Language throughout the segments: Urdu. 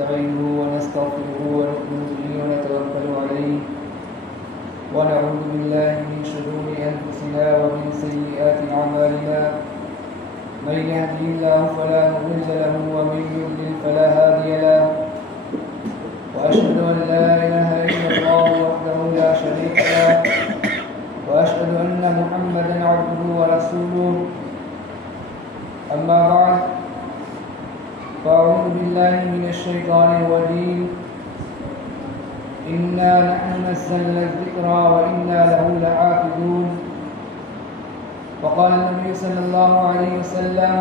ونستعينه ونستغفره ونؤمن به ونتوكل عليه ونعوذ بالله من شرور أنفسنا ومن سيئات أعمالنا من يهده الله فلا مضل له ومن يضلل فلا هادي له وأشهد أن لا إله إلا الله وحده لا شريك له وأشهد أن محمدا عبده ورسوله أما بعد فأعوذ بالله من الشيطان الرجيم إنا نحن نزلنا الذكر وإنا له لحافظون وقال النبي صلى الله عليه وسلم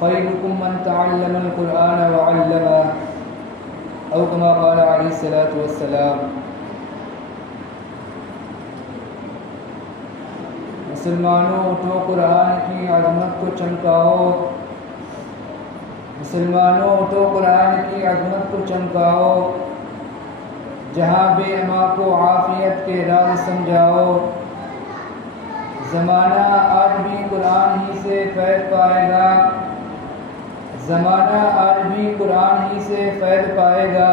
خيركم من تعلم القرآن وعلمه أو كما قال عليه الصلاة والسلام. مسلمانوں اٹھو قرآن کی عظمت کو چمکاؤ، مسلمانوں اٹھو قرآن کی عظمت کو چمکاؤ، جہاں بے اما کو عافیت کے راز سمجھاؤ. زمانہ آج بھی قرآن ہی سے فیض پائے گا، زمانہ آج بھی قرآن ہی سے فیض پائے گا،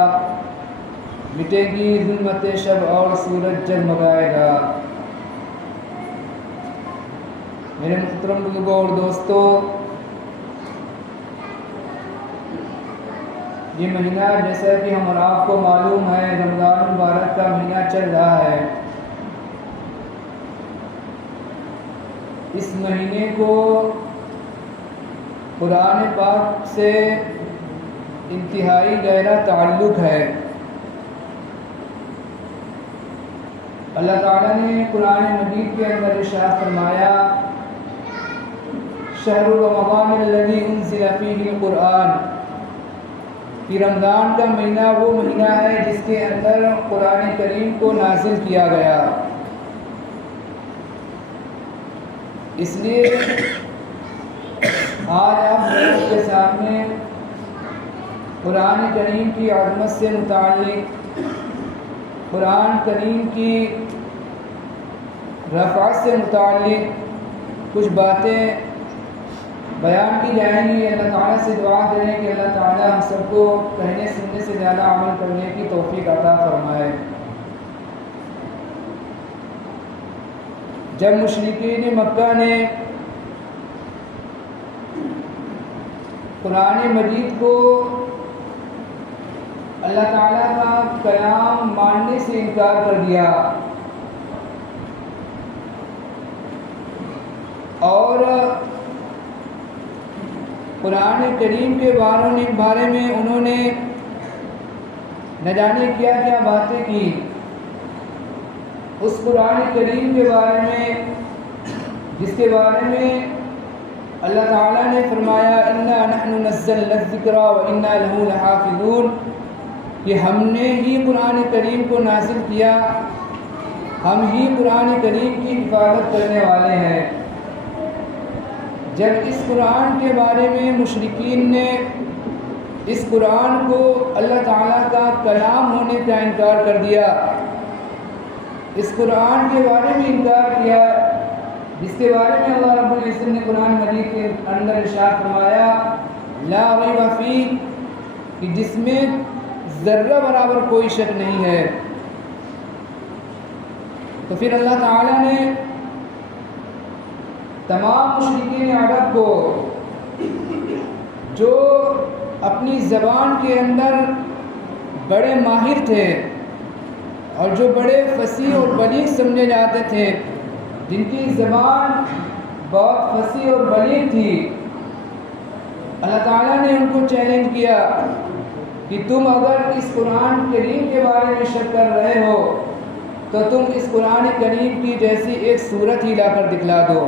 مٹے گی ظلمت شب اور سورج جگمگائے گا. میرے محترم بزرگوں اور دوستو، یہ مہینہ جیسا کہ ہم اور آپ کو معلوم ہے رمضان المبارک کا مہینہ چل رہا ہے. اس مہینے کو قرآن پاک سے انتہائی گہرا تعلق ہے. اللہ تعالیٰ نے قرآن مجید کے اندر ارشاد فرمایا شہر رمضان الذی انزل فیہ القرآن، کہ رمضان کا مہینہ وہ مہینہ ہے جس کے اندر قرآن کریم کو نازل کیا گیا. اس لیے آج آپ لوگوں کے سامنے قرآن کریم کی عظمت سے متعلق، قرآن کریم کی رفعت سے متعلق کچھ باتیں بیان کی جائیں گی. اللہ تعالیٰ سے دعا کریں کہ اللہ تعالیٰ ہم سب کو کہنے سننے سے زیادہ عمل کرنے کی توفیق عطا فرمائے. جب مشرکین مکہ نے قرآن مجید کو اللہ تعالیٰ کا کلام ماننے سے انکار کر دیا اور قرآن کریم کے بارے میں انہوں نے نہ جانے کیا کیا باتیں کی، اس قرآن کریم کے بارے میں جس کے بارے میں اللہ تعالیٰ نے فرمایا انا نحن نزلنا الذکر وانا لہ لحافظون، کہ ہم نے ہی قرآن کریم کو نازل کیا، ہم ہی قرآن کریم کی حفاظت کرنے والے ہیں. جب اس قرآن کے بارے میں مشرکین نے اس قرآن کو اللہ تعالیٰ کا کلام ہونے کا انکار کر دیا، اس قرآن کے بارے میں انکار کیا جس کے بارے میں اللہ رب العزت نے قرآن مجید کے اندر ارشاد فرمایا لا ریب فیہ، کہ جس میں ذرہ برابر کوئی شک نہیں ہے. تو پھر اللہ تعالیٰ نے تمام مشرکین عرب کو جو اپنی زبان کے اندر بڑے ماہر تھے اور جو بڑے فصیح اور بلیغ سمجھے جاتے تھے، جن کی زبان بہت فصیح اور بلیغ تھی، اللہ تعالیٰ نے ان کو چیلنج کیا کہ تم اگر اس قرآن کریم کے بارے میں شک کر رہے ہو تو تم اس قرآن کریم کی جیسی ایک صورت ہی لا کر دکھلا دو.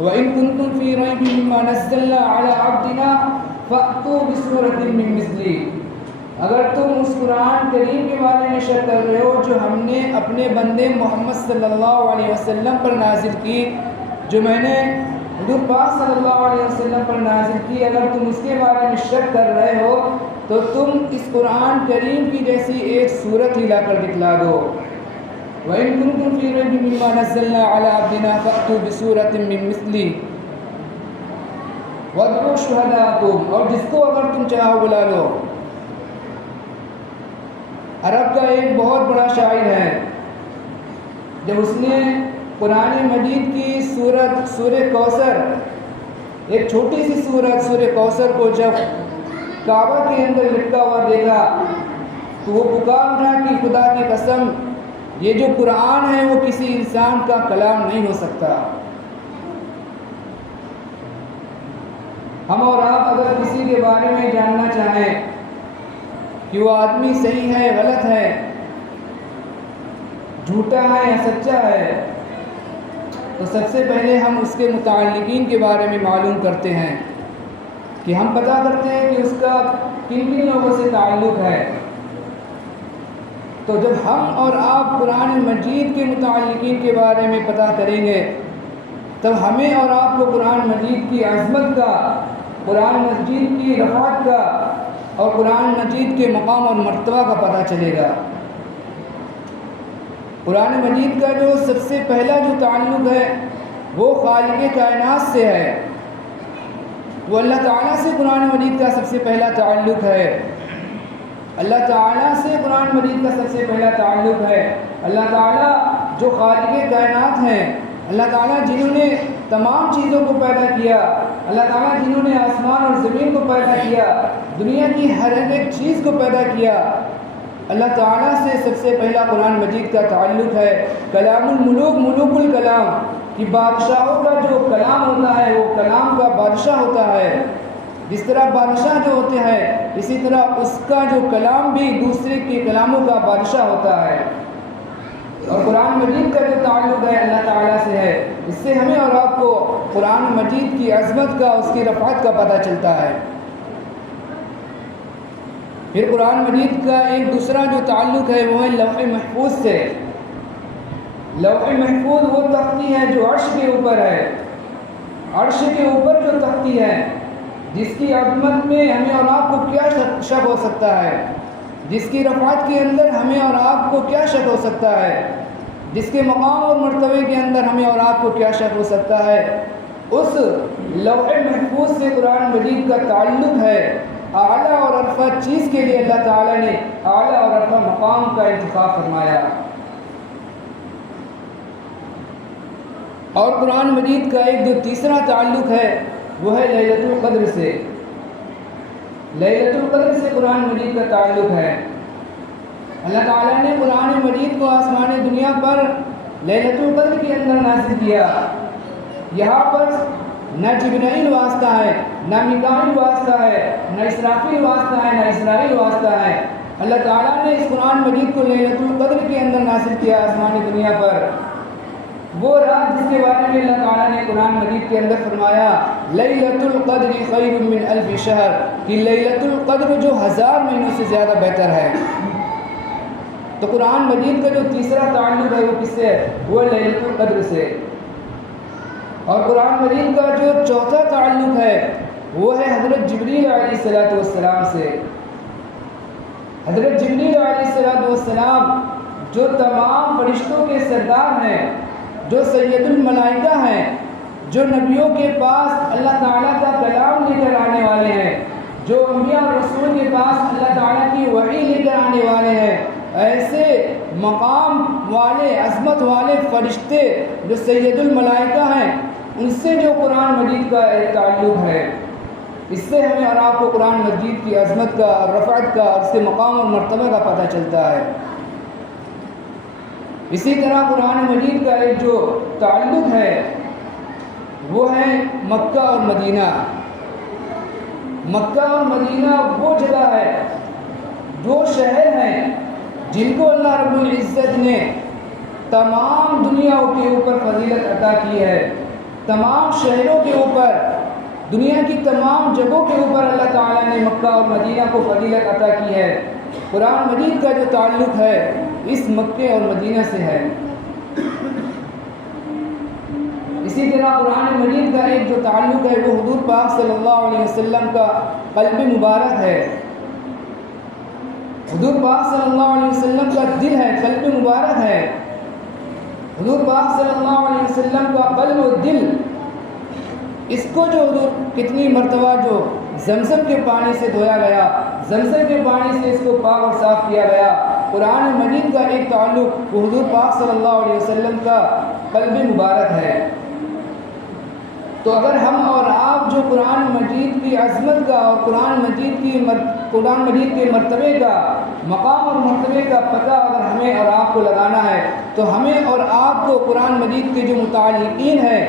وَإِن كُنتُمْ فِي رَيْبٍ مِّمَّا نَزَّلْنَا عَلَىٰ عَبْدِنَا فَأْتُوا بِسُورَةٍ مِّن مِّثْلِهِ، اگر تم اس قرآن کریم کے بارے میں شک کر رہے ہو جو ہم نے اپنے بندے محمد صلی اللہ علیہ وسلم پر نازل کی، جو میں نے حضور پاک صلی اللہ علیہ وسلم پر نازل کی، اگر تم اس کے بارے میں شک کر رہے ہو تو تم اس قرآن کریم کی جیسی ایک صورت ہی لا کر دکھلا دو. وَإِن كُنتُمْ فِي رَيْبٍ مِّمَّا نَزَّلْنَا عَلَىٰ عَبْدِنَا فَأْتُوا بِسُورَةٍ مِّن مِّثْلِهِ. وَادْعُوا شُهَدَاءَكُمْ، اور جس کو اگر تم چاہو بلا لو۔ عرب کا ایک بہت بڑا شاعر ہے، جب اس نے قرآن مجید کی سورہ کوثر، ایک چھوٹی سی سورہ کوثر کو جب کعبہ کے اندر لٹکا ہوا دیکھا تو وہ پکار اٹھا کہ خدا کی قسم یہ جو قرآن ہے وہ کسی انسان کا کلام نہیں ہو سکتا۔ ہم اور آپ اگر کسی کے بارے میں جاننا چاہیں کہ وہ آدمی صحیح ہے، غلط ہے، جھوٹا ہے یا سچا ہے، تو سب سے پہلے ہم اس کے متعلقین کے بارے میں معلوم کرتے ہیں، کہ ہم پتہ کرتے ہیں کہ اس کا کن کن لوگوں سے تعلق ہے۔ تو جب ہم اور آپ قرآن مجید کے متعلقین کے بارے میں پتہ کریں گے تب ہمیں اور آپ کو قرآن مجید کی عظمت کا، قرآن مجید کی رفعت کا اور قرآن مجید کے مقام اور مرتبہ کا پتہ چلے گا۔ قرآن مجید کا جو سب سے پہلا جو تعلق ہے وہ خالق کائنات سے ہے، وہ اللہ تعالیٰ سے قرآن مجید کا سب سے پہلا تعلق ہے۔ اللہ تعالیٰ سے قرآن مجید کا سب سے پہلا تعلق ہے۔ اللہ تعالیٰ جو خالق کائنات ہیں، اللہ تعالیٰ جنہوں نے تمام چیزوں کو پیدا کیا، اللہ تعالیٰ جنہوں نے آسمان اور زمین کو پیدا کیا، دنیا کی ہر ایک چیز کو پیدا کیا، اللہ تعالیٰ سے سب سے پہلا قرآن مجید کا تعلق ہے۔ کلام الملوک، ملوک الکلام، کہ بادشاہوں کا جو کلام ہوتا ہے وہ کلام کا بادشاہ ہوتا ہے۔ جس طرح بادشاہ جو ہوتے ہیں اسی طرح اس کا جو کلام بھی دوسرے کے کلاموں کا بادشاہ ہوتا ہے۔ اور قرآن مجید کا جو تعلق ہے اللہ تعالیٰ سے ہے، اس سے ہمیں اور آپ کو قرآن مجید کی عظمت کا، اس کی رفعت کا پتہ چلتا ہے۔ پھر قرآن مجید کا ایک دوسرا جو تعلق ہے وہ ہے لوح محفوظ سے۔ لوح محفوظ وہ تختی ہے جو عرش کے اوپر ہے، عرش کے اوپر جو تختی ہے، جس کی عظمت میں ہمیں اور آپ کو کیا شک ہو سکتا ہے، جس کی رفعت کے اندر ہمیں اور آپ کو کیا شک ہو سکتا ہے، جس کے مقام اور مرتبے کے اندر ہمیں اور آپ کو کیا شک ہو سکتا ہے، اس لوح محفوظ سے قرآن مجید کا تعلق ہے۔ اعلیٰ اور ارفع چیز کے لیے اللہ تعالیٰ نے اعلیٰ اور ارفع مقام کا انتخاب فرمایا۔ اور قرآن مجید کا ایک جو تیسرا تعلق ہے وہ ہے لیلۃ القدر سے۔ لیلۃ القدر سے قرآن مجید کا تعلق ہے۔ اللہ تعالیٰ نے قرآن مجید کو آسمان دنیا پر لیلۃ القدر کے اندر نازل کیا۔ یہاں پر نہ جبرائیل واسطہ ہے، نہ میکائیل واسطہ ہے، نہ اسرافیل واسطہ ہے، نہ اسرائیل واسطہ ہے۔ اللہ تعالیٰ نے اس قرآن مجید کو لیلۃ القدر کے اندر نازل کیا آسمان دنیا پر۔ وہ رات جس کے بارے میں اللہ تعالیٰ نے قرآن مجید کے اندر فرمایا لیلۃ القدر خیر من الف شہر، کہ لیلۃ القدر جو 1000 مہینوں سے زیادہ بہتر ہے۔ تو قرآن مجید کا جو تیسرا تعلق ہے وہ کس سے ہے؟ وہ لیلۃ القدر سے۔ اور قرآن مجید کا جو چوتھا تعلق ہے وہ ہے حضرت جبریل علیہ السلام سے۔ حضرت جبریل علیہ السلام جو تمام فرشتوں کے سردار ہیں، جو سید الملائکہ ہیں، جو نبیوں کے پاس اللہ تعالیٰ کا کلام لے کر آنے والے ہیں، جو انبیاء اور رسول کے پاس اللہ تعالیٰ کی وحی لے کر آنے والے ہیں، ایسے مقام والے، عظمت والے فرشتے جو سید الملائکہ ہیں، ان سے جو قرآن مجید کا تعلق ہے، اس سے ہمیں اور آپ کو قرآن مجید کی عظمت کا، رفعت کا، اس کے مقام اور مرتبہ کا پتہ چلتا ہے۔ اسی طرح قرآن مجید کا ایک جو تعلق ہے وہ ہے مکہ اور مدینہ۔ مکہ اور مدینہ وہ جگہ ہے، وہ شہر ہیں جن کو اللہ رب العزت نے تمام دنیا کے اوپر فضیلت عطا کی ہے۔ تمام شہروں کے اوپر، دنیا کی تمام جگہوں کے اوپر اللہ تعالیٰ نے مکہ اور مدینہ کو فضیلت عطا کی ہے۔ قرآن مجید کا جو تعلق ہے اس مکے اور مدینہ سے ہے۔ اسی طرح قرآن مجید کا ایک جو تعلق ہے وہ حضور پاک صلی اللہ علیہ وسلم کا قلب مبارک ہے۔ حضور پاک صلی اللہ علیہ وسلم کا دل ہے، قلب مبارک ہے۔ حضور پاک صلی اللہ علیہ وسلم کا قلب و دل اس کو جو کتنی مرتبہ جو زمزم کے پانی سے دھویا گیا، زمزم کے پانی سے اس کو پاک اور صاف کیا گیا۔ قرآن مجید کا ایک تعلق وہ حضور پاک صلی اللہ علیہ وسلم کا قلب مبارک ہے۔ تو اگر ہم اور آپ جو قرآن مجید کی عظمت کا اور قرآن مجید کے مرتبے کا، مقام اور مرتبے کا پتہ اگر ہمیں اور آپ کو لگانا ہے تو ہمیں اور آپ کو قرآن مجید کے جو متعلقین ہیں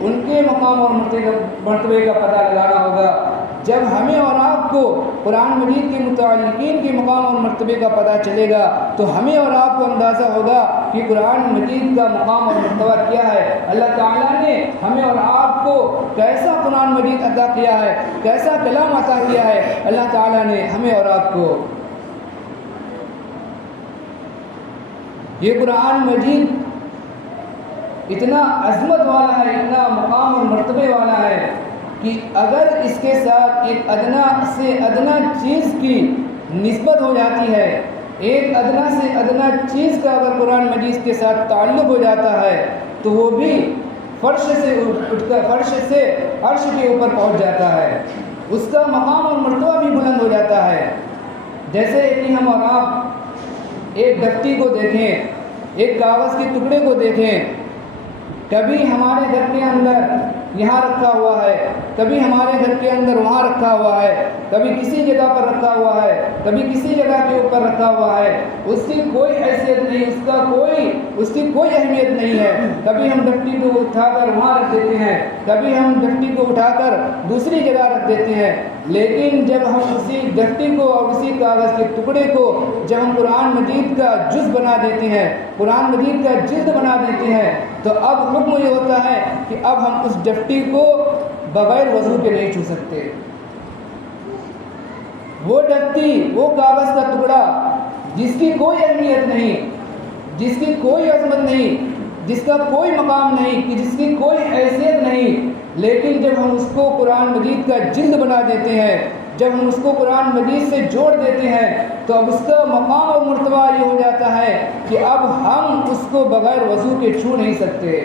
ان کے مقام اور مرتبے کا پتہ لگانا ہوگا۔ جب ہمیں اور آپ کو قرآن مجید کے متعلقین کے مقام اور مرتبے کا پتہ چلے گا تو ہمیں اور آپ کو اندازہ ہوگا کہ قرآن مجید کا مقام اور مرتبہ کیا ہے، اللہ تعالیٰ نے ہمیں اور آپ کو کیسا قرآن مجید عطا کیا ہے، کیسا کلام عطا کیا ہے اللہ تعالیٰ نے ہمیں اور آپ کو۔ یہ قرآن مجید اتنا عظمت والا ہے، اتنا مقام اور مرتبے والا ہے کہ اگر اس کے ساتھ ایک ادنا سے ادنا چیز کی نسبت ہو جاتی ہے، ایک ادنا سے ادنا چیز کا اگر قرآن مجید کے ساتھ تعلق ہو جاتا ہے تو وہ بھی فرش سے اٹھ کر فرش سے عرش کے اوپر پہنچ جاتا ہے، اس کا مقام اور مرتبہ بھی بلند ہو جاتا ہے۔ جیسے کہ ہم اور آپ ایک دفتی کو دیکھیں، ایک کاغذ کے ٹکڑے کو دیکھیں، کبھی ہمارے گھر کے اندر یہاں رکھا ہوا ہے، کبھی ہمارے گھر کے اندر وہاں رکھا ہوا ہے، کبھی کسی جگہ پر رکھا ہوا ہے، کبھی کسی جگہ کے اوپر رکھا ہوا ہے، اس کی کوئی حیثیت نہیں، اس کی کوئی اہمیت نہیں ہے۔ کبھی ہم ڈفٹی کو اٹھا کر وہاں رکھ دیتے ہیں، کبھی ہم ڈفٹی کو اٹھا کر دوسری جگہ رکھ دیتے ہیں، لیکن جب ہم اسی ڈفٹی کو اور اسی کاغذ کے ٹکڑے کو جب ہم قرآن مجید کا جز بنا دیتے ہیں، قرآن مجید کا جلد بنا دیتے ہیں، تو اب حکم یہ ہوتا ہے کہ اب ہم اس ڈفٹی کو بغیر وضو کے نہیں چھو سکتے۔ وہ ڈفٹی، وہ کاغذ کا ٹکڑا جس کی کوئی اہمیت نہیں، جس کی کوئی عظمت نہیں، جس کا کوئی مقام نہیں، جس کی کوئی حیثیت نہیں، لیکن جب ہم اس کو قرآن مجید کا جلد بنا دیتے ہیں، جب ہم اس کو قرآن مجید سے جوڑ دیتے ہیں تو اب اس کا مقام اور مرتبہ یہ ہو جاتا ہے کہ اب ہم اس کو بغیر وضو کے چھو نہیں سکتے۔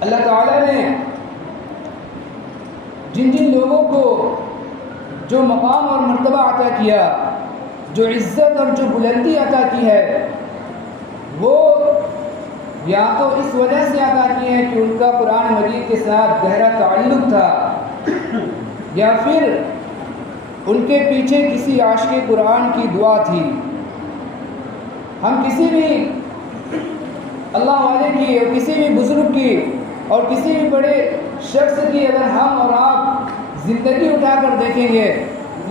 اللہ تعالیٰ نے جن جن لوگوں کو جو مقام اور مرتبہ عطا کیا، جو عزت اور جو بلندی عطا کی ہے، وہ یا تو اس وجہ سے عطا کی ہے کہ ان کا قرآن مجید کے ساتھ گہرا تعلق تھا، یا پھر ان کے پیچھے کسی عاشق قرآن کی دعا تھی۔ ہم کسی بھی اللہ والے کی اور کسی بھی بزرگ کی اور کسی بھی بڑے شخص کی اگر ہم اور آپ زندگی اٹھا کر دیکھیں گے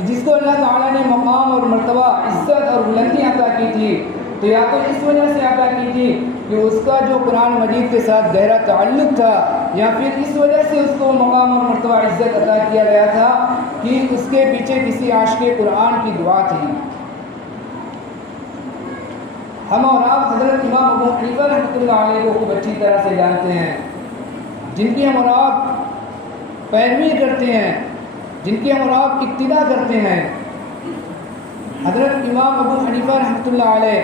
جس کو اللہ تعالیٰ نے مقام اور مرتبہ، عزت اور بلندی عطا کی تھی، تو یا تو اس وجہ سے عطا کی تھی کہ اس کا جو قرآن مجید کے ساتھ گہرا تعلق تھا، یا پھر اس وجہ سے اس کو مقام اور مرتبہ عزت عطا کیا گیا تھا کہ اس کے پیچھے کسی عاشق قرآن کی دعا تھی۔ ہم اور آپ حضرت امام ابو حنیفہ رحمۃ اللہ علیہ کو خوب اچھی طرح سے جانتے ہیں، جن کی ہم اور آپ پیروی کرتے ہیں، جن کی ہم اور آپ اقتدا کرتے ہیں۔ حضرت امام ابو حنیفہ رحمۃ اللہ علیہ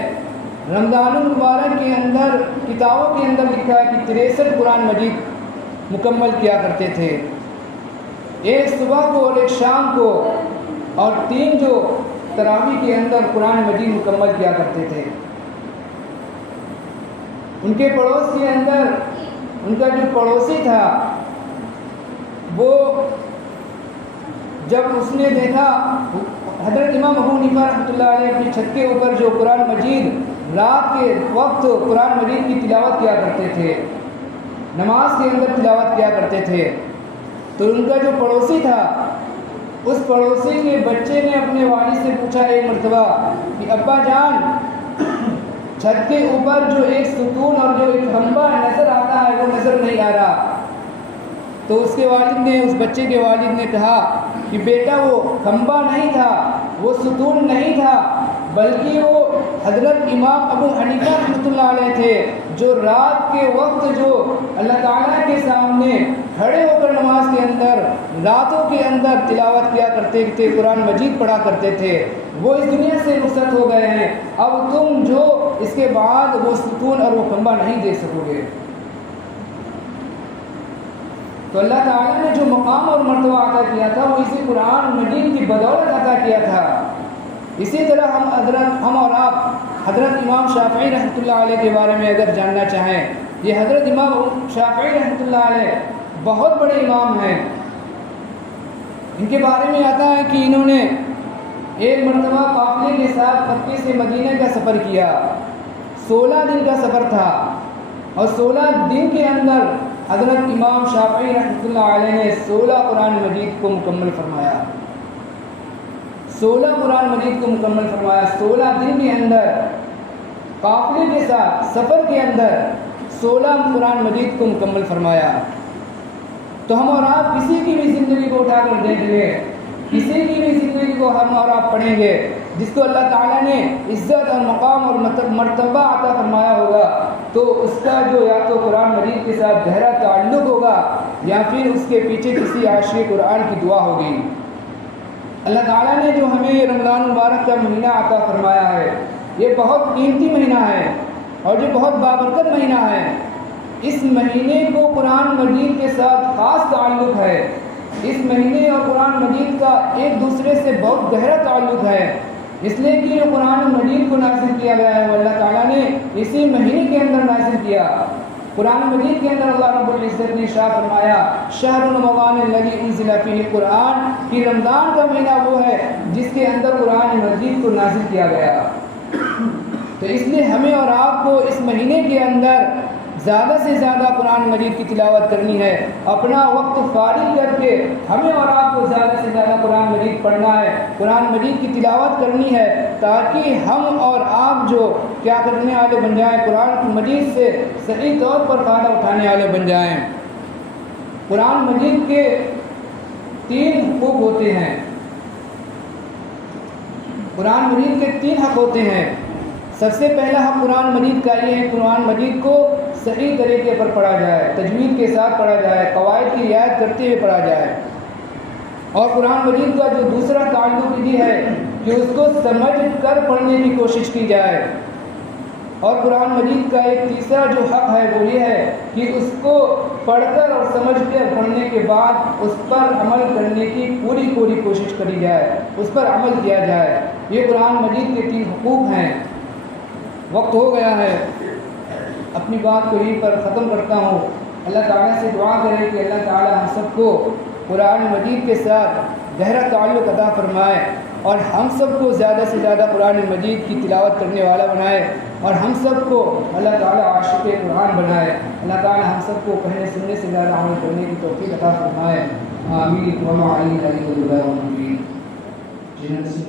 رمضان المبارک کے اندر کتابوں کے اندر لکھا ہے کہ 63 قرآن مجید مکمل کیا کرتے تھے، ایک صبح کو اور ایک شام کو، اور 3 جو تراویح کے اندر قرآن مجید مکمل کیا کرتے تھے۔ ان کے پڑوس کے اندر ان کا جو پڑوسی تھا وہ جب اس نے دیکھا حضرت امام ابو حنیفہ رحمۃ اللہ علیہ اپنی چھت کے اوپر جو قرآن مجید رات کے وقت قرآن مجید کی تلاوت کیا کرتے تھے، نماز کے اندر تلاوت کیا کرتے تھے، تو ان کا جو پڑوسی تھا اس پڑوسی کے بچے نے اپنے والد سے پوچھا ایک مرتبہ کہ ابا جان، چھت کے اوپر جو ایک ستون اور جو ایک کھمبا نظر آتا ہے وہ نظر نہیں آ رہا۔ تو اس کے والد نے، اس بچے کے والد نے کہا کہ بیٹا وہ کھمبا نہیں تھا، وہ ستون نہیں تھا، بلکہ وہ حضرت امام ابو حنیفہ رحمۃ اللہ علیہ تھے جو رات کے وقت جو اللہ تعالیٰ کے سامنے کھڑے ہو کر نماز کے اندر راتوں کے اندر تلاوت کیا کرتے تھے، قرآن مجید پڑھا کرتے تھے۔ وہ اس دنیا سے رخصت ہو گئے ہیں، اب تم جو اس کے بعد وہ ستون اور وہ کھمبا نہیں دیکھ سکو گے۔ تو اللہ تعالیٰ نے جو مقام اور مرتبہ عطا کیا تھا وہ اسی قرآن مجید کی بدولت عطا کیا تھا۔ اسی طرح ہم اور آپ حضرت امام شافعی رحمۃ اللہ علیہ کے بارے میں اگر جاننا چاہیں، یہ حضرت امام شافعی رحمۃ اللہ علیہ بہت بڑے امام ہیں۔ ان کے بارے میں آتا ہے کہ انہوں نے ایک مرتبہ قافلے کے ساتھ مکے سے مدینہ کا سفر کیا، 16 دن کا سفر تھا، اور 16 دن کے اندر حضرت امام شافعی رحمۃ اللہ علیہ نے 16 قرآن مجید کو مکمل فرمایا۔ 16 قرآن مجید کو مکمل فرمایا، 16 دن کے اندر قافلے کے ساتھ سفر کے اندر 16 قرآن مجید کو مکمل فرمایا۔ تو ہم اور آپ کسی کی بھی زندگی کو اٹھا کر دیکھ لیں، کسی کی بھی زندگی کو ہم اور آپ پڑھیں گے جس کو اللہ تعالیٰ نے عزت اور مقام اور مرتبہ عطا فرمایا ہوگا، تو اس کا جو یا تو قرآن مجید کے ساتھ گہرا تعلق ہوگا یا پھر اس کے پیچھے کسی عاشق قرآن کی دعا ہوگی۔ اللہ تعالیٰ نے جو ہمیں یہ رمضان المبارک کا مہینہ عطا فرمایا ہے، یہ بہت قیمتی مہینہ ہے اور جو بہت بابرکت مہینہ ہے۔ اس مہینے کو قرآن مجید کے ساتھ خاص تعلق ہے، اس مہینے اور قرآن مجید کا ایک دوسرے سے بہت گہرا تعلق ہے، اس لیے کہ جو قرآن مجید کو نازل کیا گیا ہے وہ اللہ تعالیٰ نے اسی مہینے کے اندر نازل کیا۔ قرآن مجید کے اندر اللہ رب العزت نے ارشاد فرمایا شہر رمضان الذی انزل فیہ القرآن، کہ رمضان کا مہینہ وہ ہے جس کے اندر قرآن مجید کو نازل کیا گیا۔ تو اس لیے ہمیں اور آپ کو اس مہینے کے اندر زیادہ سے زیادہ قرآن مجید کی تلاوت کرنی ہے، اپنا وقت فارغ کر کے ہمیں اور آپ کو زیادہ سے زیادہ قرآن مجید پڑھنا ہے، قرآن مجید کی تلاوت کرنی ہے، تاکہ ہم اور آپ جو کیا کرنے والے بن جائیں، قرآن مجید سے صحیح طور پر فائدہ اٹھانے والے بن جائیں۔ قرآن مجید کے 3 حقوق ہوتے ہیں، قرآن مجید کے 3 حق ہوتے ہیں۔ سب سے پہلا حق قرآن مجید کا یہ ہے، قرآن مجید کو صحیح طریقے پر پڑھا جائے، تجوید کے ساتھ پڑھا جائے، قواعد کی رعایت کرتے ہوئے پڑھا جائے۔ اور قرآن مجید کا جو دوسرا تعلق یہ ہے کہ اس کو سمجھ کر پڑھنے کی کوشش کی جائے۔ اور قرآن مجید کا ایک تیسرا جو حق ہے وہ یہ ہے کہ اس کو پڑھ کر اور سمجھ کر پڑھنے کے بعد اس پر عمل کرنے کی پوری کوشش کری جائے، اس پر عمل کیا جائے۔ یہ قرآن مجید کے 3 حقوق ہیں۔ وقت ہو گیا ہے، اپنی بات کو یہیں پر ختم کرتا ہوں۔ اللہ تعالیٰ سے دعا کریں کہ اللہ تعالیٰ ہم سب کو قرآن مجید کے ساتھ گہرا تعلق عطا فرمائے، اور ہم سب کو زیادہ سے زیادہ قرآن مجید کی تلاوت کرنے والا بنائے، اور ہم سب کو اللہ تعالیٰ عاشق قرآن بنائے۔ اللہ تعالیٰ ہم سب کو پڑھنے سننے سے زیادہ عمل کرنے کی توفیق عطا فرمائے۔ آمین۔ وما علینا الا البلاغ المبین۔ جنہیں